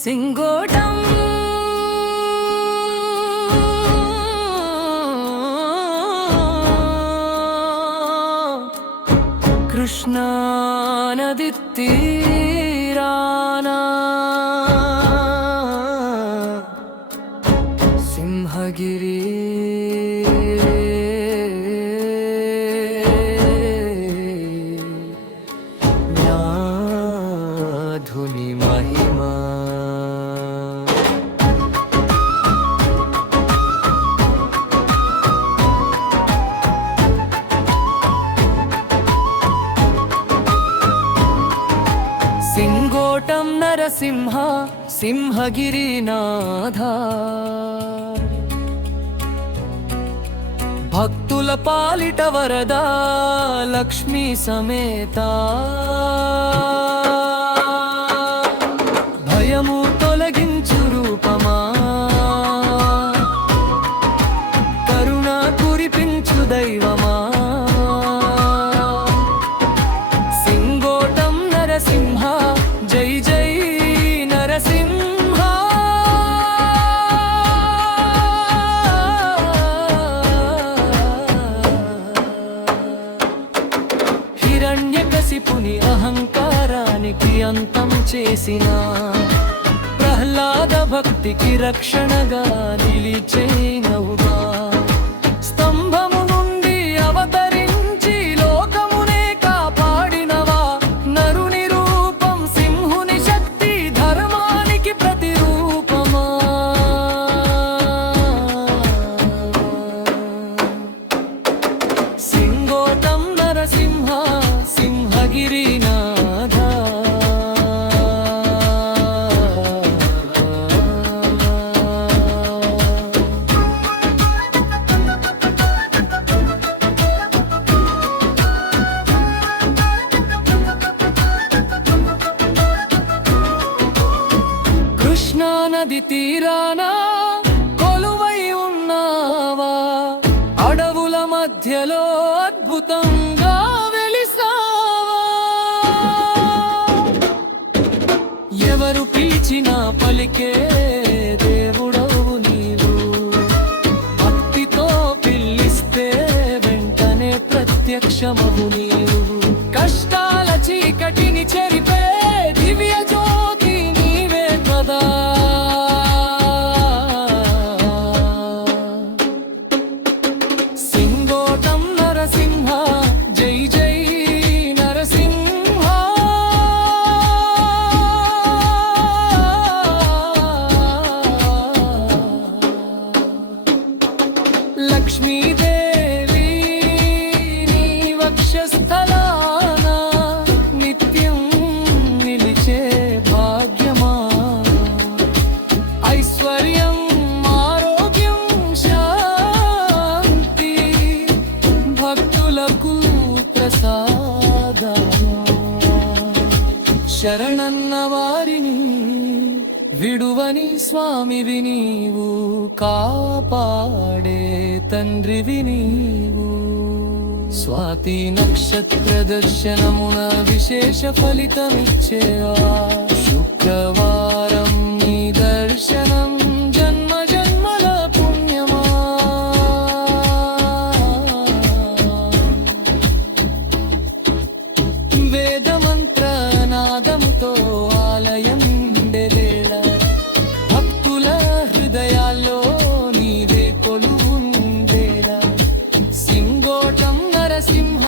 సింగోటం కృష్ణా నది తీరానా సింహగిరి సింగోటం నరసింహ సింహగిరినాథ భక్తుల పాలిట వరద లక్ష్మీ సమేత భయము తొలగించు రూపమా కరుణ కురిపించు దైవ చేసిన. ప్రహ్లాద భక్తికి రక్షణగా నిలిచేనవుగా స్తంభము నుండి అవతరించి లోకమునే కాపాడినవా. నరుని రూపం సింహుని శక్తి ధర్మానికి ప్రతిరూపమా. సింగోటం నరసింహ సింహగిరి నది తీరానా కొలువై ఉన్నావా? అడవుల మధ్యలో అద్భుతంగా వెలిసావా? ఎవరు పిలిచినా పలికే లక్ష్మీదేవి నీ వక్షస్థలాన నిత్యం నిలిచే భాగ్యమా ఐశ్వర్యం ఆరోగ్యం శాంతి భక్తులకు ప్రసాదమా శరణన్న వారిని విడువని స్వామివి నీవు కాపాడే తండ్రివి నీవు. స్వాతి నక్షత్ర దర్శనమున విశేష ఫలితమిచ్చేవా. శుక్రవారం